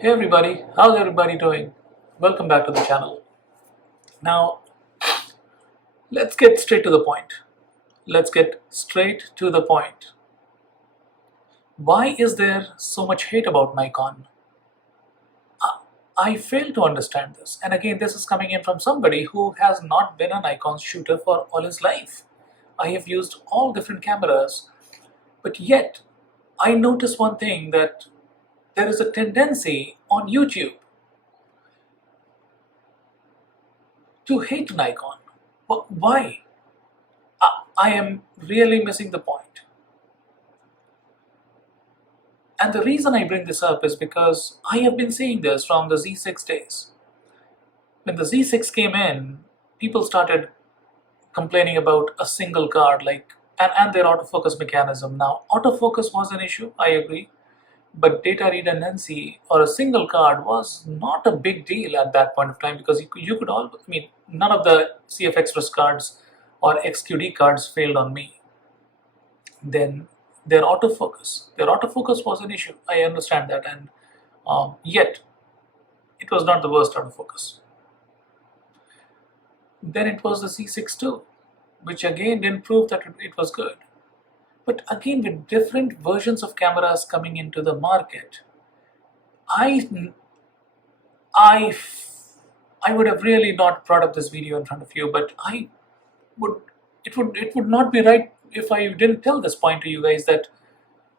Hey everybody, how's everybody doing? Welcome back to the channel. Now, let's get straight to the point. Let's get straight to the point. Why is there so much hate about Nikon? I fail to understand this. And again, this is coming in from somebody who has not been a Nikon shooter for all his life. I have used all different cameras, but yet I notice one thing, that there is a tendency on YouTube to hate Nikon. Why? I am really missing the point. And the reason I bring this up is because I have been seeing this from the Z6 days. When the Z6 came in, people started complaining about a single card, and their autofocus mechanism. Now, autofocus was an issue, I agree, but data redundancy or a single card was not a big deal at that point of time, because you could all, none of the CF Express cards or XQD cards failed on me. Then their autofocus was an issue. I understand that, and yet it was not the worst autofocus. Then it was the Z6 II, which again didn't prove that it was good. But again, with different versions of cameras coming into the market, I I I would have really not brought up this video in front of you, but would it would not be right if I didn't tell this point to you guys, that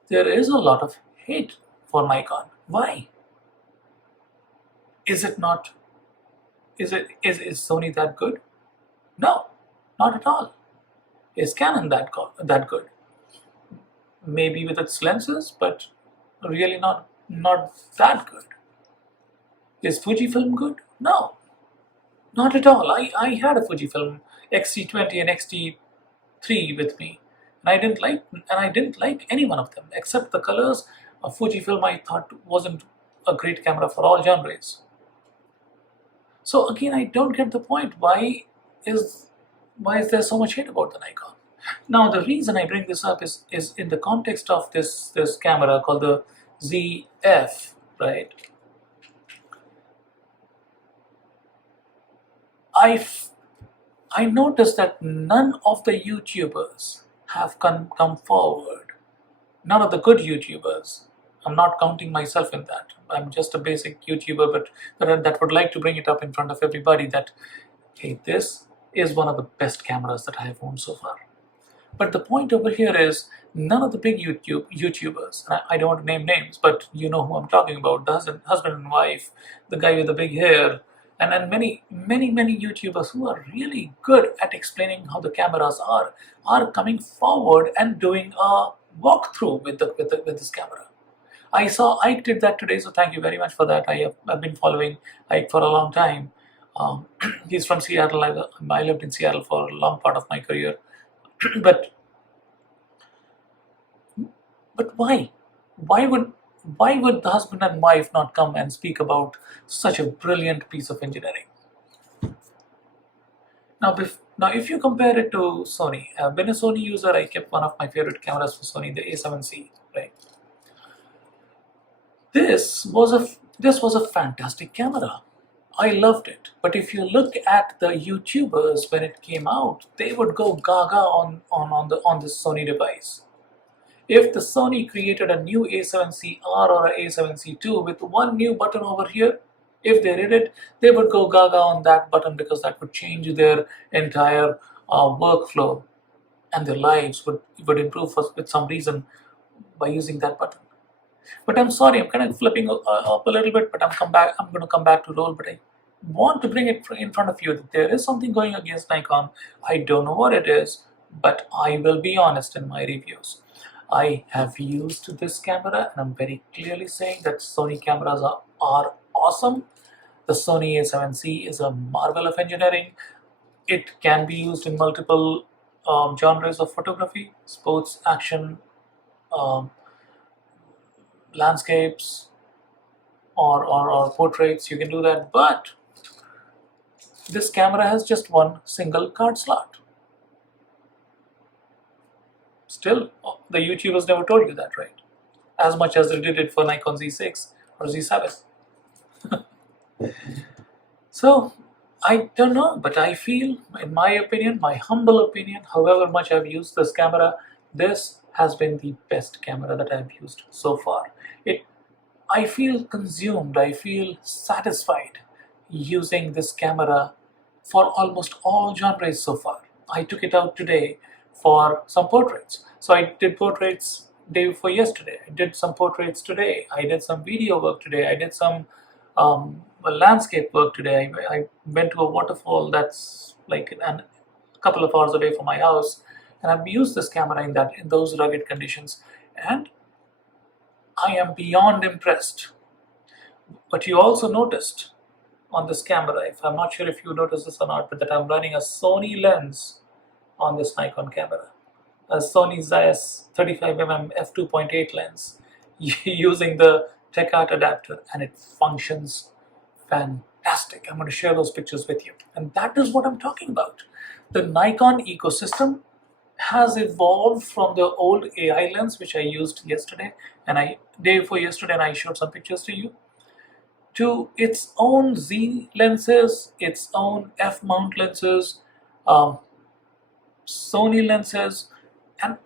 there is a lot of hate for Nikon. Why? Is it not? Is Sony that good? No, not at all. Is Canon that good? Maybe with its lenses, but really not that good. Is Fujifilm good? No, not at all. I had a Fujifilm X-T20 and X-T3 with me, and I didn't like any one of them except the colors. Of Fujifilm, I thought, wasn't a great camera for all genres. So again, I don't get the point. Is why is there so much hate about the Nikon? Now, the reason I bring this up is in the context of this camera called the Zf, right? I noticed that none of the YouTubers have come forward. None of the good YouTubers. I'm not counting myself in that. I'm just a basic YouTuber, but that would like to bring it up in front of everybody that, hey, this is one of the best cameras that I have owned so far. But the point over here is, none of the big YouTubers, and I don't want to name names, but you know who I'm talking about, the husband and wife, the guy with the big hair, and many YouTubers who are really good at explaining how the cameras are coming forward and doing a walkthrough with this camera. I saw Ike did that today, so thank you very much for that. I've been following Ike for a long time. He's from Seattle. I lived in Seattle for a long part of my career. but but why? Why would the husband and wife not come and speak about such a brilliant piece of engineering? Now, if you compare it to Sony, I've been a Sony user. I kept one of my favorite cameras for Sony, the A7C, right? This was a fantastic camera. I loved it. But if you look at the YouTubers when it came out, they would go gaga on this Sony device. If the Sony created a new A7C-R or a A7C2 with one new button over here, if they did it, they would go gaga on that button, because that would change their entire workflow, and their lives would improve with some reason by using that button. But I'm sorry, I'm kind of flipping up a little bit, but I'm going to come back to roll. But I want to bring it in front of you that there is something going against Nikon. I don't know what it is, but I will be honest in my reviews. I have used this camera, and I'm very clearly saying that Sony cameras are awesome. The Sony A7C is a marvel of engineering. It can be used in multiple genres of photography: sports, action, um, landscapes, or portraits. You can do that, but this camera has just one single card slot. Still, the YouTubers never told you that, right? As much as they did it for Nikon Z6 or Z7. So I don't know, but I feel, in my opinion, my humble opinion, however much I've used this camera, this has been the best camera that I've used so far. It, I feel consumed, I feel satisfied using this camera for almost all genres so far. I took it out today for some portraits. So I did portraits day before yesterday. I did some portraits today. I did some video work today. I did some landscape work today. I went to a waterfall that's like a couple of hours away from my house, and I've used this camera in those rugged conditions, and I am beyond impressed. But you also noticed on this camera, if I'm not sure if you noticed this or not, but that I'm running a Sony lens on this Nikon camera, a Sony Zf 35mm f2.8 lens using the TechArt adapter, and it functions fantastic. I'm going to share those pictures with you, and that is what I'm talking about. The Nikon ecosystem has evolved from the old AI lens which I used yesterday and day before yesterday, and I showed some pictures to you, to its own Z lenses, its own F mount lenses, um, Sony lenses, and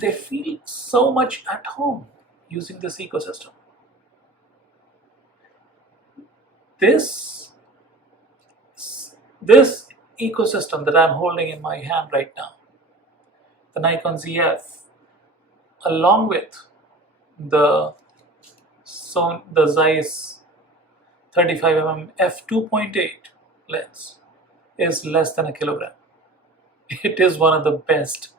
they feel so much at home using this ecosystem. This this ecosystem that I'm holding in my hand right now, the Nikon Zf, along with the Zeiss 35mm f2.8 lens, is less than a kilogram. It is one of the best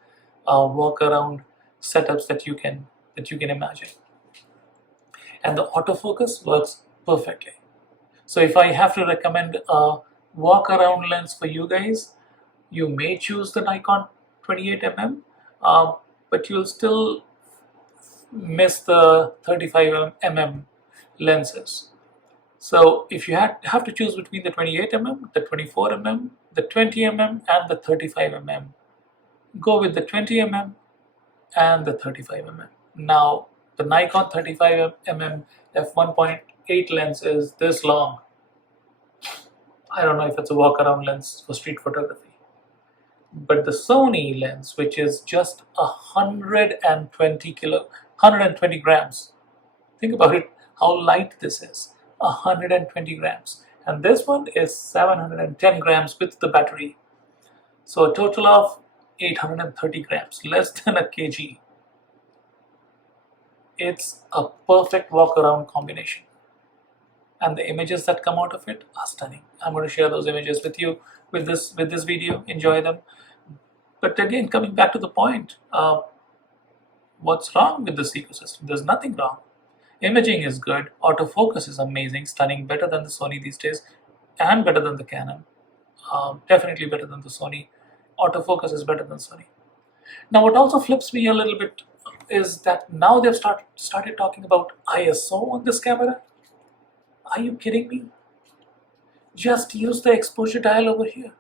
walk-around setups that you can imagine, and the autofocus works perfectly. So if I have to recommend a walk-around lens for you guys, you may choose the Nikon 28mm, but you'll still miss the 35mm lenses. So if you have to choose between the 28mm, the 24mm, the 20mm, and the 35mm, go with the 20mm and the 35mm. Now, the Nikon 35mm f1.8 lens is this long. I don't know if it's a walk-around lens for street photography. But the Sony lens, which is just 120 grams. Think about it, how light this is. 120 grams. And this one is 710 grams with the battery. So a total of 830 grams, less than a kg. It's a perfect walk-around combination. And the images that come out of it are stunning. I'm going to share those images with you with this video. Enjoy them. But again, coming back to the point, what's wrong with this ecosystem? There's nothing wrong. Imaging is good, autofocus is amazing, stunning, better than the Sony these days, and better than the Canon. Definitely better than the Sony. Autofocus is better than Sony. Now, what also flips me a little bit is that now they've started talking about ISO on this camera. Are you kidding me? Just use the exposure dial over here.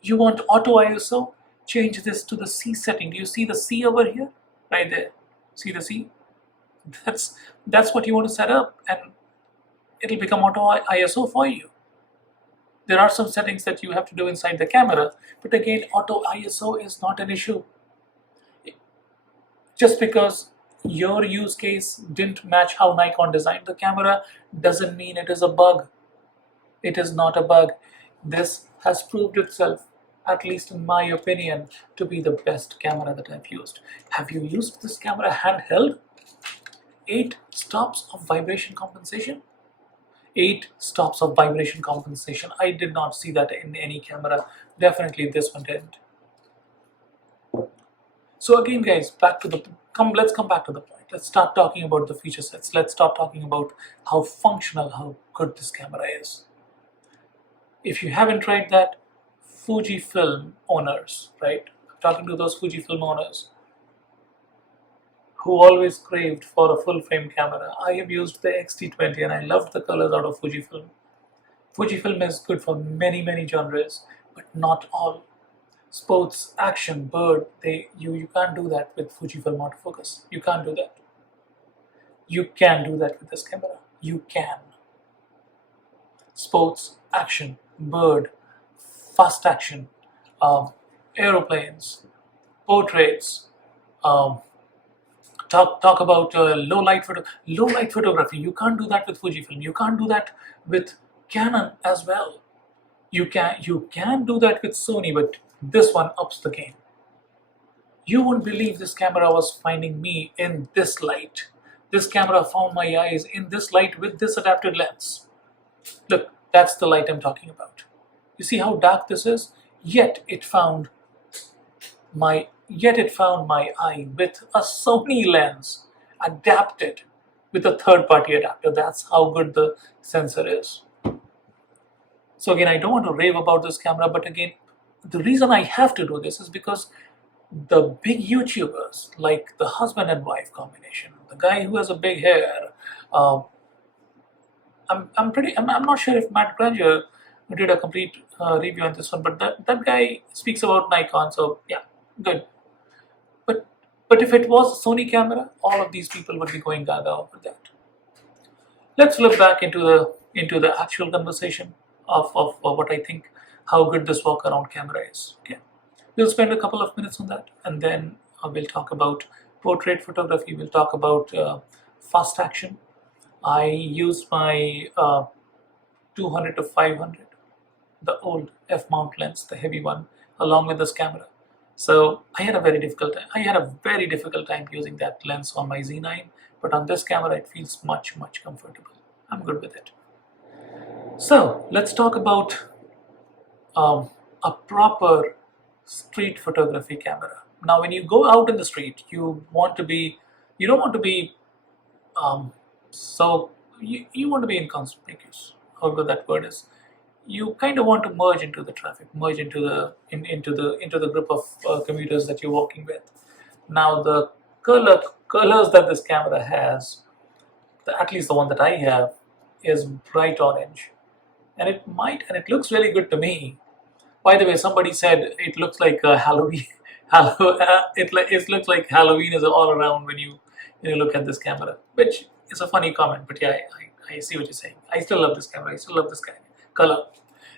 You want auto ISO? Change this to the C setting. Do you see the C over here? Right there. See the C? That's what you want to set up, and it'll become auto ISO for you. There are some settings that you have to do inside the camera, but again, auto ISO is not an issue. Just because your use case didn't match how Nikon designed the camera doesn't mean it is a bug. It is not a bug. This has proved itself, at least in my opinion, to be the best camera that I've used. Have you used this camera handheld? 8 stops of vibration compensation? 8 stops of vibration compensation. I did not see that in any camera. Definitely this one didn't. So again, guys, let's come back to the point. Let's start talking about the feature sets. Let's start talking about how functional, how good this camera is. If you haven't tried that, Fujifilm owners, right? I'm talking to those Fujifilm owners who always craved for a full frame camera. I have used the X-T20 and I loved the colors out of Fujifilm. Fujifilm is good for many genres, but not all. Sports, action, bird, you can't do that with Fujifilm autofocus. You can't do that. You can do that with this camera. You can. Sports, action, bird, fast action, um, aeroplanes, portraits. Um, talk about low light photography. You can't do that with Fujifilm. You can't do that with Canon as well. You can do that with Sony, but this one ups the game. You won't believe this camera was finding me in this light. This camera found my eyes in this light with this adapted lens. Look, that's the light I'm talking about. You see how dark this is? Yet it found my eye with a Sony lens adapted with a third-party adapter. That's how good the sensor is. So again, I don't want to rave about this camera, but again, the reason I have to do this is because the big YouTubers, like the husband and wife combination, the guy who has a big hair, uh, I'm not sure if Matt Granger did a complete review on this one, but that guy speaks about Nikon, so yeah, good. But but if it was a Sony camera, all of these people would be going gaga over that. Let's look back into the actual conversation of what I think how good this walk around camera is. Okay, we'll spend a couple of minutes on that, and then we'll talk about portrait photography. We'll talk about fast action. I used my 200 to 500, the old f mount lens, the heavy one, along with this camera. So I had a very difficult time using that lens on my Z9, but on this camera it feels much comfortable. I'm good with it. So let's talk about a proper street photography camera. Now, when you go out in the street, you don't want to be you want to be inconspicuous, however that word is. You kind of want to merge into the traffic, merge into the group of commuters that you're walking with. Now, the colors that this camera has, at least the one that I have, is bright orange, and it looks really good to me. By the way, somebody said it looks like Halloween. It looks like Halloween is all around when you look at this camera, which is a funny comment. But yeah, I see what you're saying. I still love this camera. I still love this color.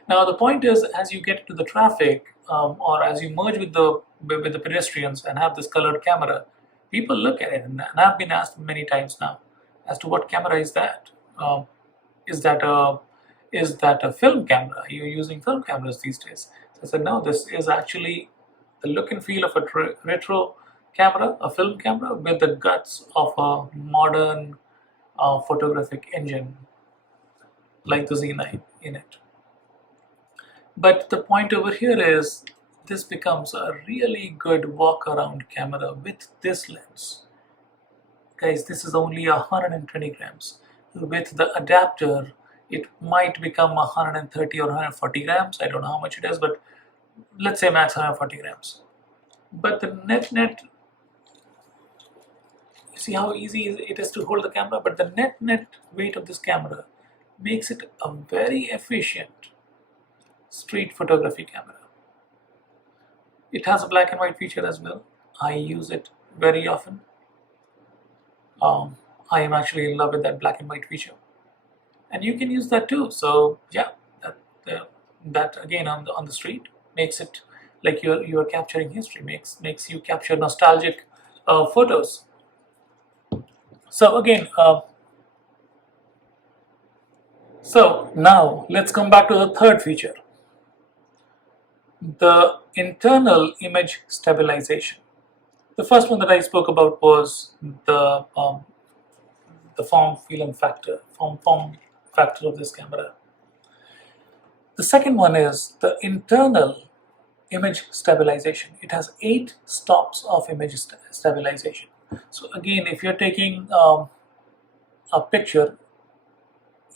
Now the point is, as you get into the traffic, or as you merge with the pedestrians and have this colored camera, people look at it, and I've been asked many times now as to what camera is that. Is that a film camera? Are you using film cameras these days? So I said, no, this is actually the look and feel of a retro camera, a film camera with the guts of a modern photographic engine like the Z9 in it. But the point over here is this becomes a really good walk around camera with this lens. Guys, this is only 120 grams. With the adapter, it might become 130 or 140 grams. I don't know how much it is, but let's say max 140 grams. But the net, you see how easy it is to hold the camera, but the net weight of this camera makes it a very efficient street photography camera. It has a black and white feature as well. I use it very often. I am actually in love with that black and white feature, and you can use that too. So yeah, that again on the street makes it like you are capturing history. Makes you capture nostalgic photos. So again, so now let's come back to the third feature, the internal image stabilization. The first one that I spoke about was the form factor of this camera. The second one is the internal image stabilization. It has 8 stops of image stabilization. So again, if you're taking a picture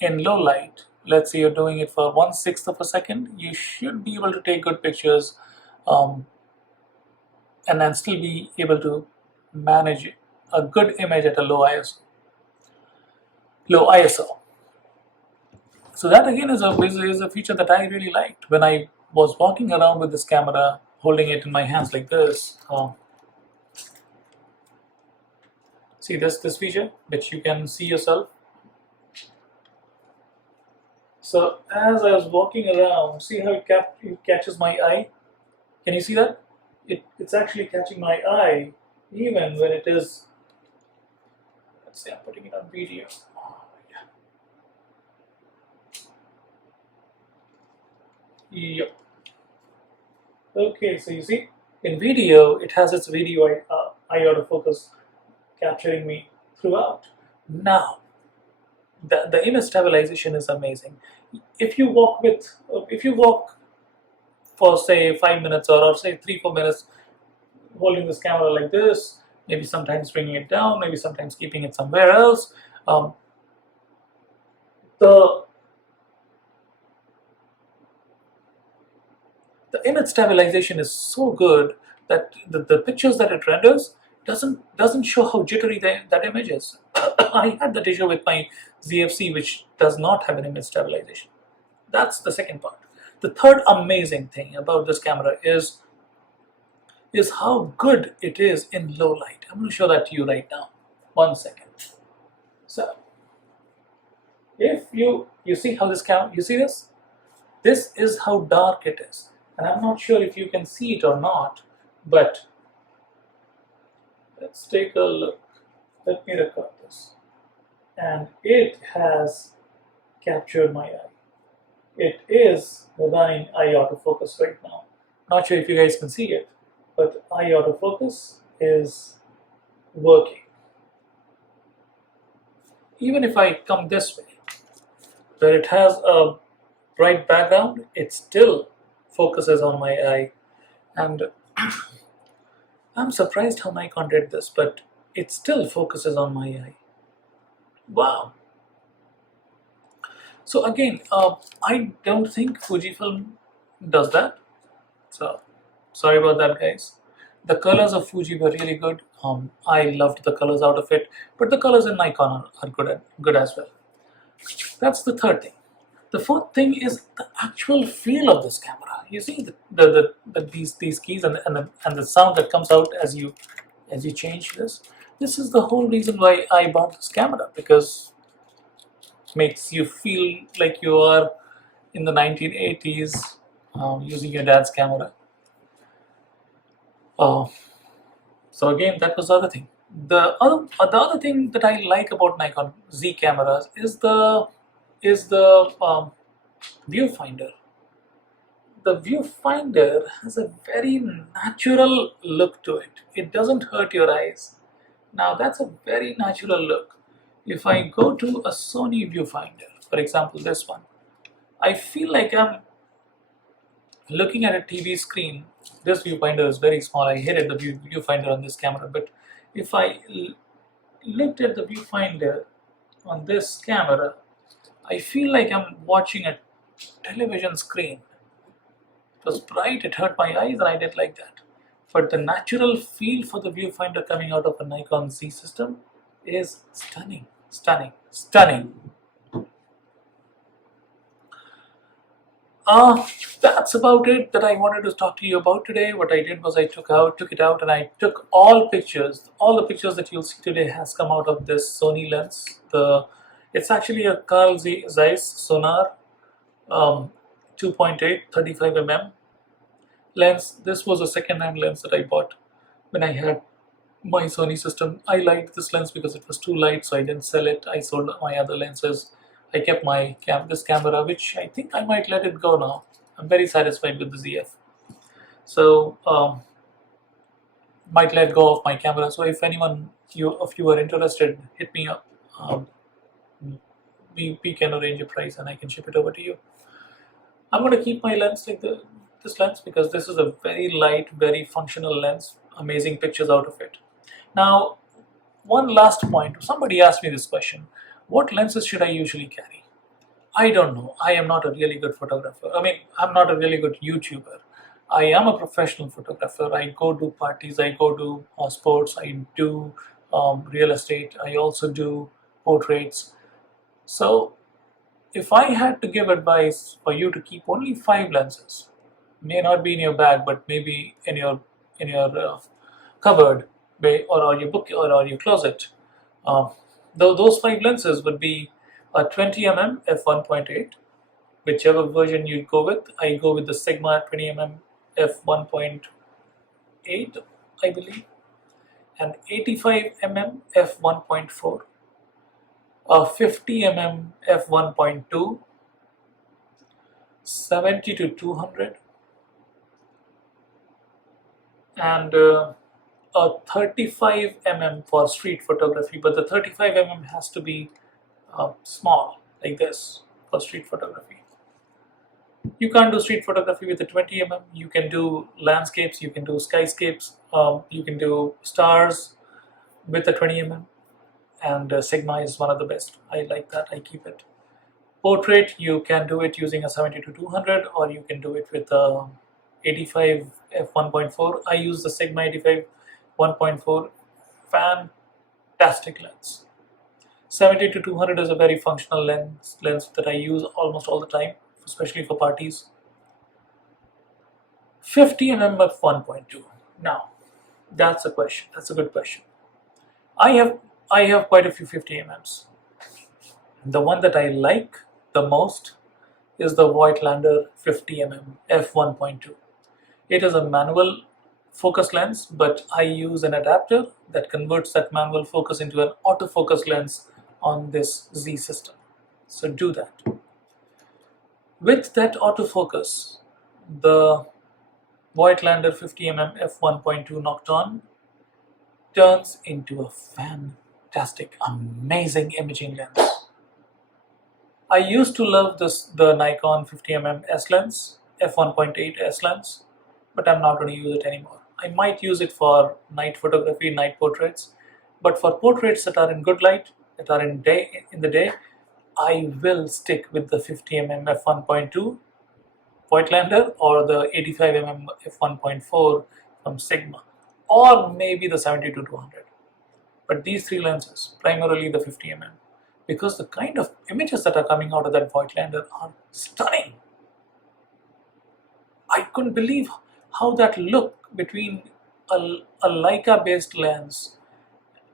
in low light, let's say you're doing it for 1/6 of a second, you should be able to take good pictures and then still be able to manage a good image at a low ISO. So that again is a feature that I really liked when I was walking around with this camera, holding it in my hands like this. See this feature, which you can see yourself. So as I was walking around, see how it catches my eye? Can you see that? It's actually catching my eye even when it is, let's say I'm putting it on video. Oh, yeah. Yep. Okay, so you see, in video, it has its video eye autofocus capturing me throughout. Now, the image stabilization is amazing. If you walk for say 5 minutes or say 3 4 minutes, holding this camera like this, maybe sometimes bringing it down, maybe sometimes keeping it somewhere else. Um, the the image stabilization is so good that the pictures that it renders doesn't show how jittery that image is. I had that issue with my ZFC, which does not have an image stabilization. That's the second part. The third amazing thing about this camera is how good it is in low light. I'm going to show that to you right now. 1 second. So, if you see how this camera, you see this? This is how dark it is. And I'm not sure if you can see it or not, but let's take a look. Let me record this. And it has captured my eye. It is running eye autofocus right now. Not sure if you guys can see it, but eye autofocus is working. Even if I come this way, where it has a bright background, it still focuses on my eye. And I'm surprised how Nikon did this, but it still focuses on my eye. Wow. So again, I don't think Fujifilm does that. So sorry about that, guys. The colors of Fuji were really good. I loved the colors out of it, but the colors in Nikon are good as well. That's the third thing. The fourth thing is the actual feel of this camera. You see these keys and the sound that comes out as you change this. This is the whole reason why I bought this camera, because it makes you feel like you are in the 1980s using your dad's camera. So again, that was the other thing. The other thing that I like about Nikon Z cameras is the viewfinder. The viewfinder has a very natural look to it. It doesn't hurt your eyes. Now that's a very natural look. If I go to a Sony viewfinder, for example this one, I feel like I'm looking at a TV screen. This viewfinder is very small. I hated the viewfinder on this camera, but if I looked at the viewfinder on this camera, I feel like I'm watching a television screen. It was bright, it hurt my eyes, and I didn't like that. But the natural feel for the viewfinder coming out of a Nikon Z system is stunning, stunning, stunning. That's about it that I wanted to talk to you about today. What I did was I took it out, and I took all pictures. All the pictures that you'll see today has come out of this Sony lens. It's actually a Carl Zeiss Sonar 2.8 35 mm lens. This was a second-hand lens that I bought when I had my Sony system. I liked this lens because it was too light, so I didn't sell it. I sold my other lenses. I kept my this camera, which I think I might let it go now. I'm very satisfied with the ZF. So might let go of my camera. So if anyone of you are interested, hit me up. We can arrange a price and I can ship it over to you. I'm going to keep my lens like this lens because this is a very light, very functional lens. Amazing pictures out of it. Now, one last point. Somebody asked me this question. What lenses should I usually carry? I don't know. I am not a really good photographer. I mean, I'm not a really good YouTuber. I am a professional photographer. I go to parties, I go to sports, I do real estate, I also do portraits. So, if I had to give advice for you to keep only 5 lenses, may not be in your bag, but maybe in your cupboard, or your book, or your closet, Those 5 lenses would be a 20mm f1.8, whichever version you go with. I go with the Sigma 20mm f1.8, I believe, and 85mm f1.4, a 50mm f1.2, 70 to 200, and a 35mm for street photography. But the 35mm has to be small, like this, for street photography. You can't do street photography with a 20mm. You can do landscapes, you can do skyscapes, you can do stars with a 20mm, and Sigma is one of the best. I like that, I keep it. Portrait, you can do it using a 70 to 200, or you can do it with a 85 f1.4. I use the Sigma 85 1.4, fantastic lens. 70 to 200 is a very functional lens that I use almost all the time, especially for parties. 50mm f1.2. Now, that's a question. That's a good question. I have quite a few 50mm. The one that I like the most is the Voigtlander 50mm f1.2. It is a manual focus lens, but I use an adapter that converts that manual focus into an autofocus lens on this Z system. So do that. With that autofocus, the Voigtlander 50mm f1.2 Nocton turns into a fantastic, amazing imaging lens. I used to love the Nikon 50mm S lens, f1.8 S lens, but I'm not going to use it anymore. I might use it for night photography, night portraits, but for portraits that are in good light, that are in the day, I will stick with the 50mm f1.2 Voigtlander or the 85mm f1.4 from Sigma, or maybe the 70 to 200. But these 3 lenses, primarily the 50mm, because the kind of images that are coming out of that Voigtlander are stunning. I couldn't believe how that look between a Leica based lens,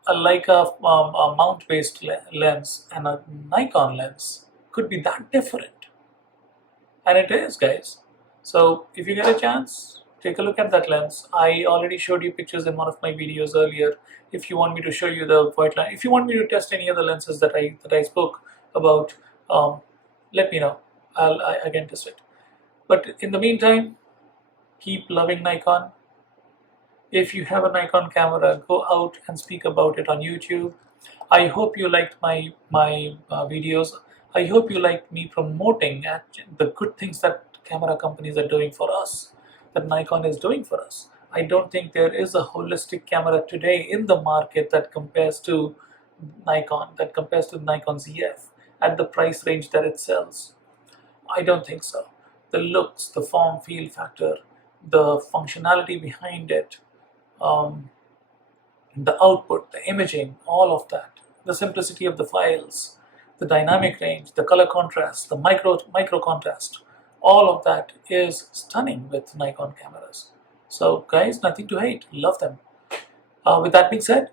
a Leica a mount based lens, and a Nikon lens could be that different. And it is, guys. So if you get a chance, take a look at that lens. I already showed you pictures in one of my videos earlier. If you want me to show you the Voigtlander, if you want me to test any other lenses that I spoke about, let me know. I can test it. But in the meantime, keep loving Nikon. If you have a Nikon camera, go out and speak about it on YouTube. I hope you liked my videos. I hope you liked me promoting the good things that camera companies are doing for us, that Nikon is doing for us. I don't think there is a holistic camera today in the market that compares to Nikon, Nikon Zf at the price range that it sells. I don't think so. The looks, the form, feel factor, the functionality behind it, the output, the imaging, all of that, the simplicity of the files, the dynamic range, the color contrast, the micro contrast, all of that is stunning with Nikon cameras. So guys, nothing to hate, love them. With that being said,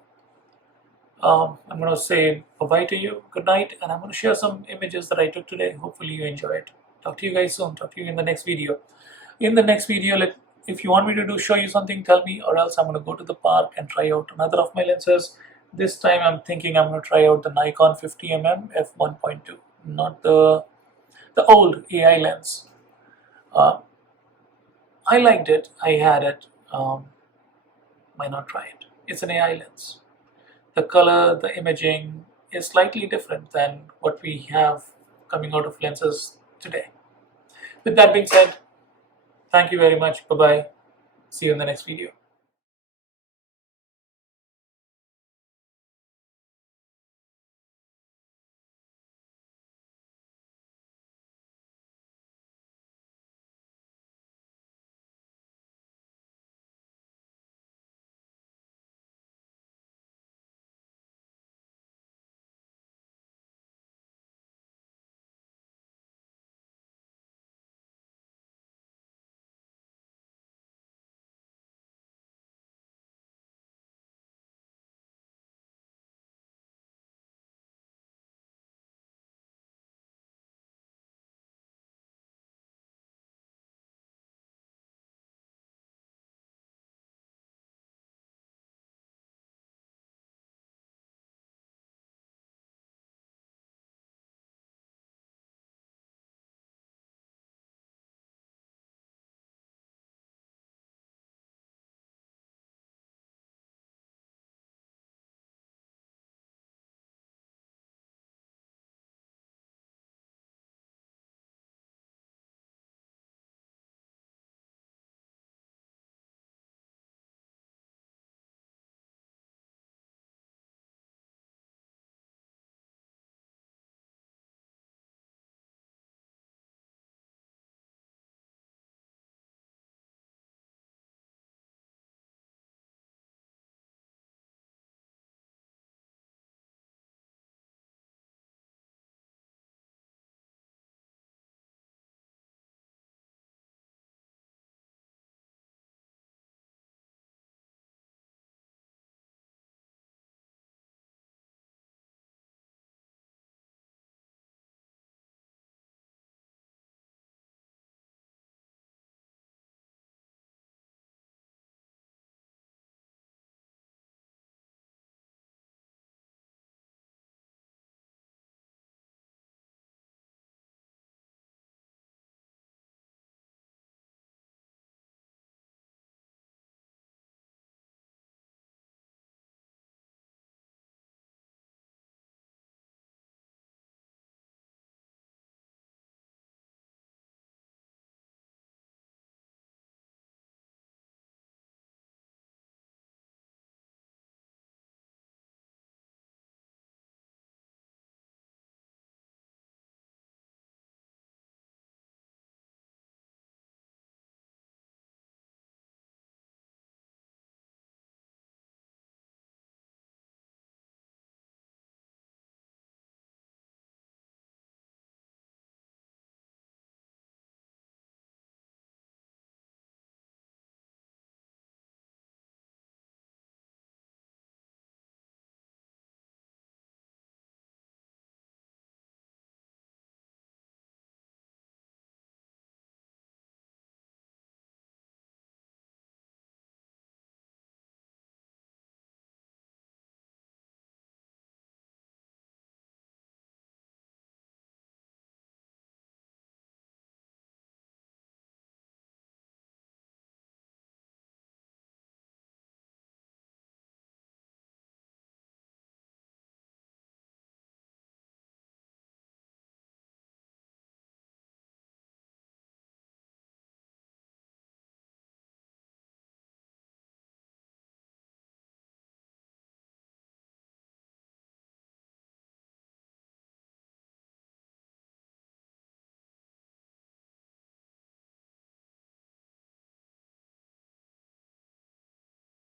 I'm going to say bye-bye to you, good night, and I'm going to share some images that I took today. Hopefully you enjoy it. Talk to you guys soon. Talk to you in the next video. In the next video, if you want me to show you something, tell me, or else I'm going to go to the park and try out another of my lenses. This time I'm thinking I'm going to try out the Nikon 50mm f1.2, not the old AI lens. I liked it. I had it. Why not try it? It's an AI lens. The color, the imaging is slightly different than what we have coming out of lenses today. With that being said, thank you very much. Bye-bye. See you in the next video.